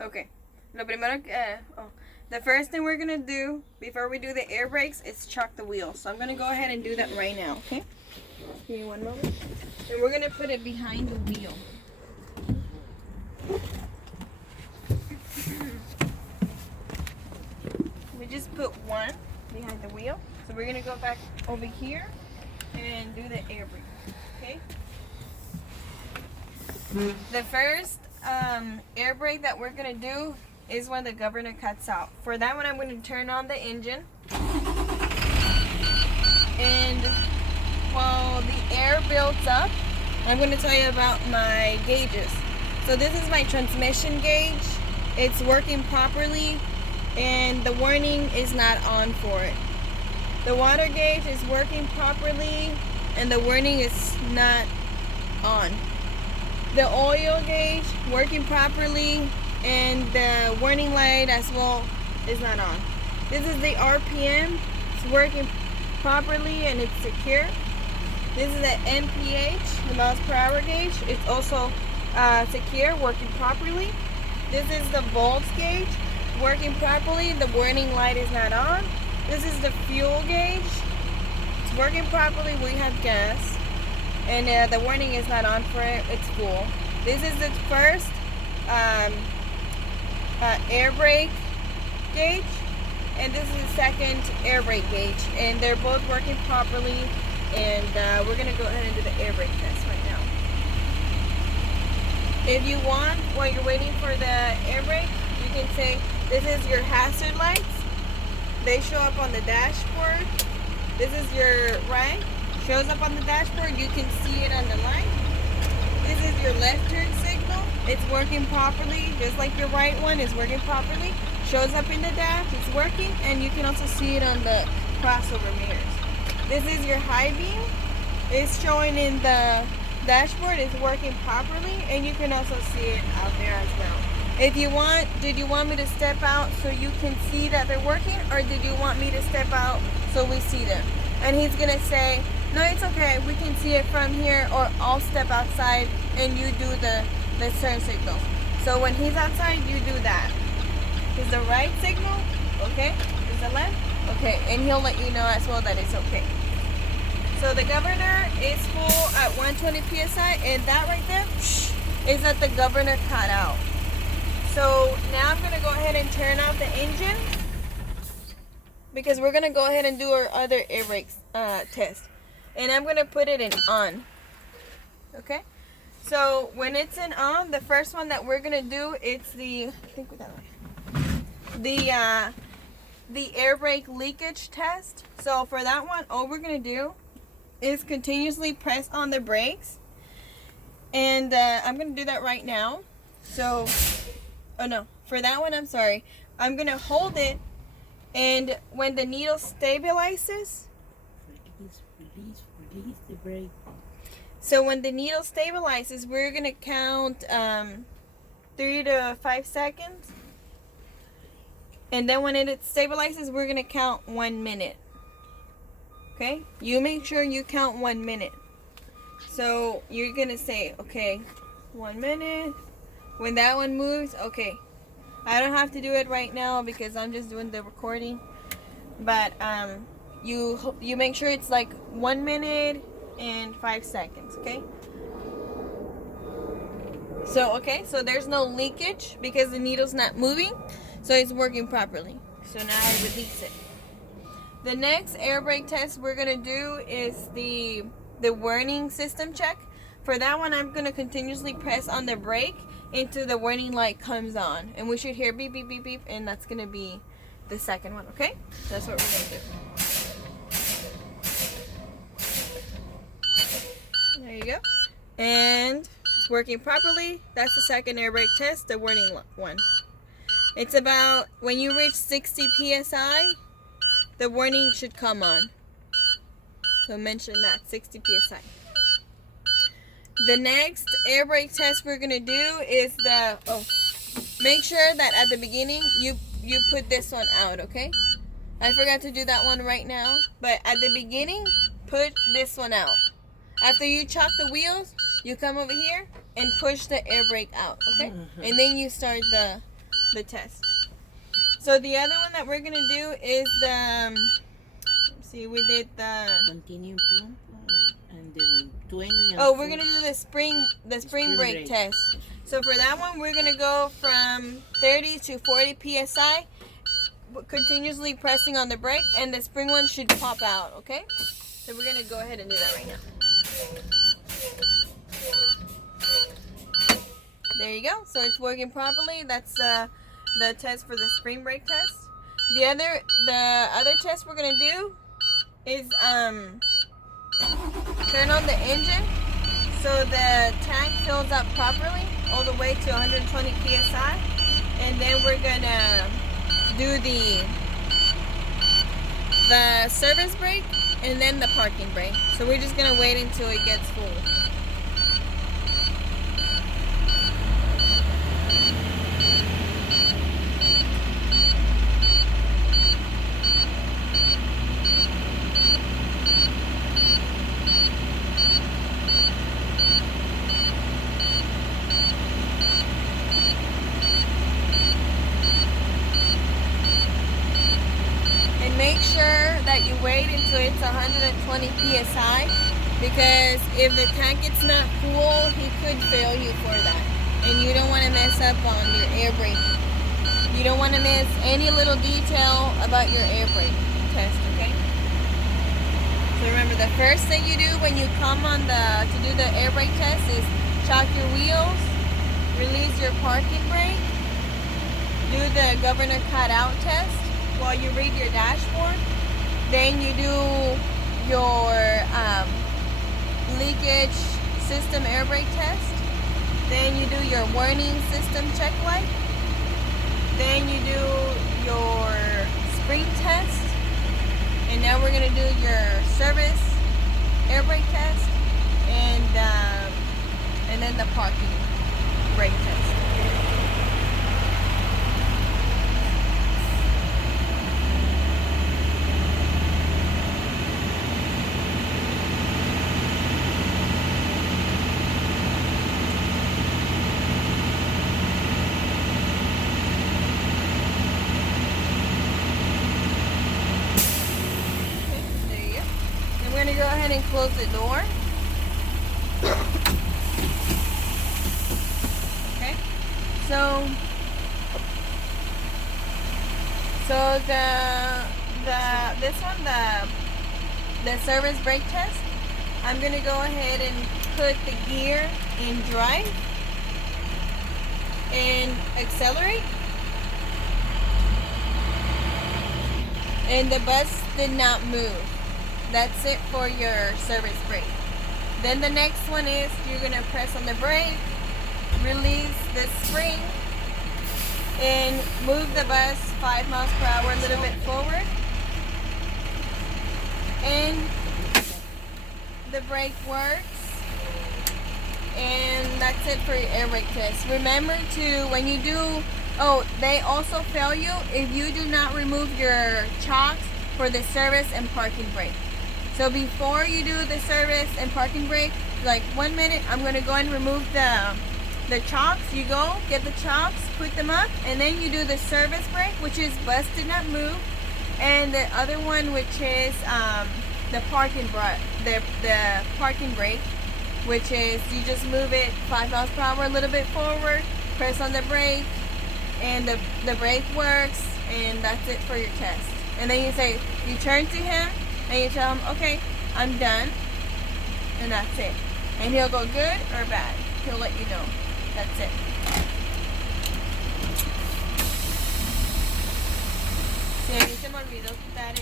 Okay. Lo primero que, the first thing we're gonna do before we do the air brakes is chock the wheel. So I'm gonna go ahead and do that right now. Okay. Give me one moment. And we're gonna put it behind the wheel. We just put one behind the wheel. So we're gonna go back over here and do the air brake. Okay. The first air brake that we're gonna do is when the governor cuts out. For that one, I'm going to turn on the engine, and while the air builds up, I'm going to tell you about my gauges. So this is my transmission gauge. It's working properly, and the warning is not on for it. The water gauge is working properly, and the warning is not on. The oil gauge working properly, and the warning light as well is not on. This is the RPM. It's working properly and it's secure. This is the MPH, the miles per hour gauge. It's also secure, working properly. This is the volts gauge, working properly. The warning light is not on. This is the fuel gauge. It's working properly. We have gas, and the warning is not on for it. It's full. This is the first air brake gauge, and this is the second air brake gauge, and they're both working properly. And we're gonna go ahead and do the air brake test right now. If you want, while you're waiting for the air brake, you can say this is your hazard lights. They show up on the dashboard. This is your right, shows up on the dashboard. You can see it on the light. This is your left turn signal. It's working properly, just like your right one is working properly. Shows up in the dash, it's working, and you can also see it on the crossover mirrors. This is your high beam. It's showing in the dashboard, it's working properly, and you can also see it out there as well. If you want, did you want me to step out so you can see that they're working, or did you want me to step out so we see them? And he's gonna say, no, it's okay, we can see it from here, or I'll step outside and you do the turn signal. So when he's outside, you do that. Is the right signal okay? Is the left okay? And he'll let you know as well that it's okay. So the governor is full at 120 psi, and that right there is that the governor cut out. So now I'm gonna go ahead and turn off the engine, because we're gonna go ahead and do our other air brakes test, and I'm gonna put it in on. Okay, so when it's in on, the first one that we're gonna do, it's the air brake leakage test. So for that one, all we're gonna do is continuously press on the brakes, and I'm gonna do that right now. So, oh no, for that one, I'm sorry, I'm gonna hold it, and when the needle stabilizes, release the brake. so when the needle stabilizes, we're gonna count 3 to 5 seconds, and then when it stabilizes, we're gonna count 1 minute. Okay, you make sure you count 1 minute. So you're gonna say, okay, 1 minute. When that one moves, okay, I don't have to do it right now because I'm just doing the recording, but you make sure it's like 1 minute and 5 seconds. Okay, so there's no leakage because the needle's not moving, so it's working properly. So now I release it. The next air brake test we're gonna do is the warning system check. For that one, I'm gonna continuously press on the brake until the warning light comes on, and we should hear beep beep beep beep, and that's gonna be the second one. Okay, that's what we're gonna do. There you go, and it's working properly. That's the second air brake test, the warning one. It's about when you reach 60 psi, the warning should come on. So mention that, 60 psi. The next air brake test we're gonna do is make sure that at the beginning you put this one out, okay? I forgot to do that one right now, but at the beginning, put this one out. After you chock the wheels, you come over here and push the air brake out, okay? And then you start the test. So the other one that we're gonna do is the let's see, we did the continue pump and the 20. Oh, we're gonna do the spring brake test. So for that one, we're gonna go from 30 to 40 psi, continuously pressing on the brake, and the spring one should pop out. Okay. So we're gonna go ahead and do that right now. There you go. So it's working properly. That's the test for the spring brake test. The other test we're gonna do is turn on the engine so the tank fills up properly all the way to 120 psi, and then we're gonna do the service brake and then the parking brake. So we're just gonna wait until it gets full. Make sure that you wait until it's 120 psi, because if the tank is not full, he could fail you for that, and you don't want to mess up on your air brake. You don't want to miss any little detail about your air brake test. Okay. So remember, the first thing you do when you come on to do the air brake test is chock your wheels, release your parking brake, do the governor cutout test while you read your dashboard. Then you do your leakage system air brake test. Then you do your warning system check light. Then you do your spring test. And now we're gonna do your service air brake test and then the parking brake test. Go ahead and close the door. Okay. So this one, the service brake test, I'm gonna go ahead and put the gear in drive and accelerate. And the bus did not move. That's it for your service brake. Then the next one is you're gonna press on the brake, release the spring, and move the bus 5 miles per hour a little bit forward. And the brake works. And that's it for your air brake test. Remember to, when you do, they also fail you if you do not remove your chocks for the service and parking brake. So before you do the service and parking brake, like 1 minute, I'm gonna go and remove the chocks. You go, get the chocks, put them up, and then you do the service brake, which is bus did not move, and the other one, which is the parking brake, which is you just move it 5 miles per hour a little bit forward, press on the brake, and the brake works, and that's it for your test. And then you turn to him, and you tell him, okay, I'm done, and that's it. And he'll go good or bad. He'll let you know. That's it. Sí, a mí se me olvidó quitar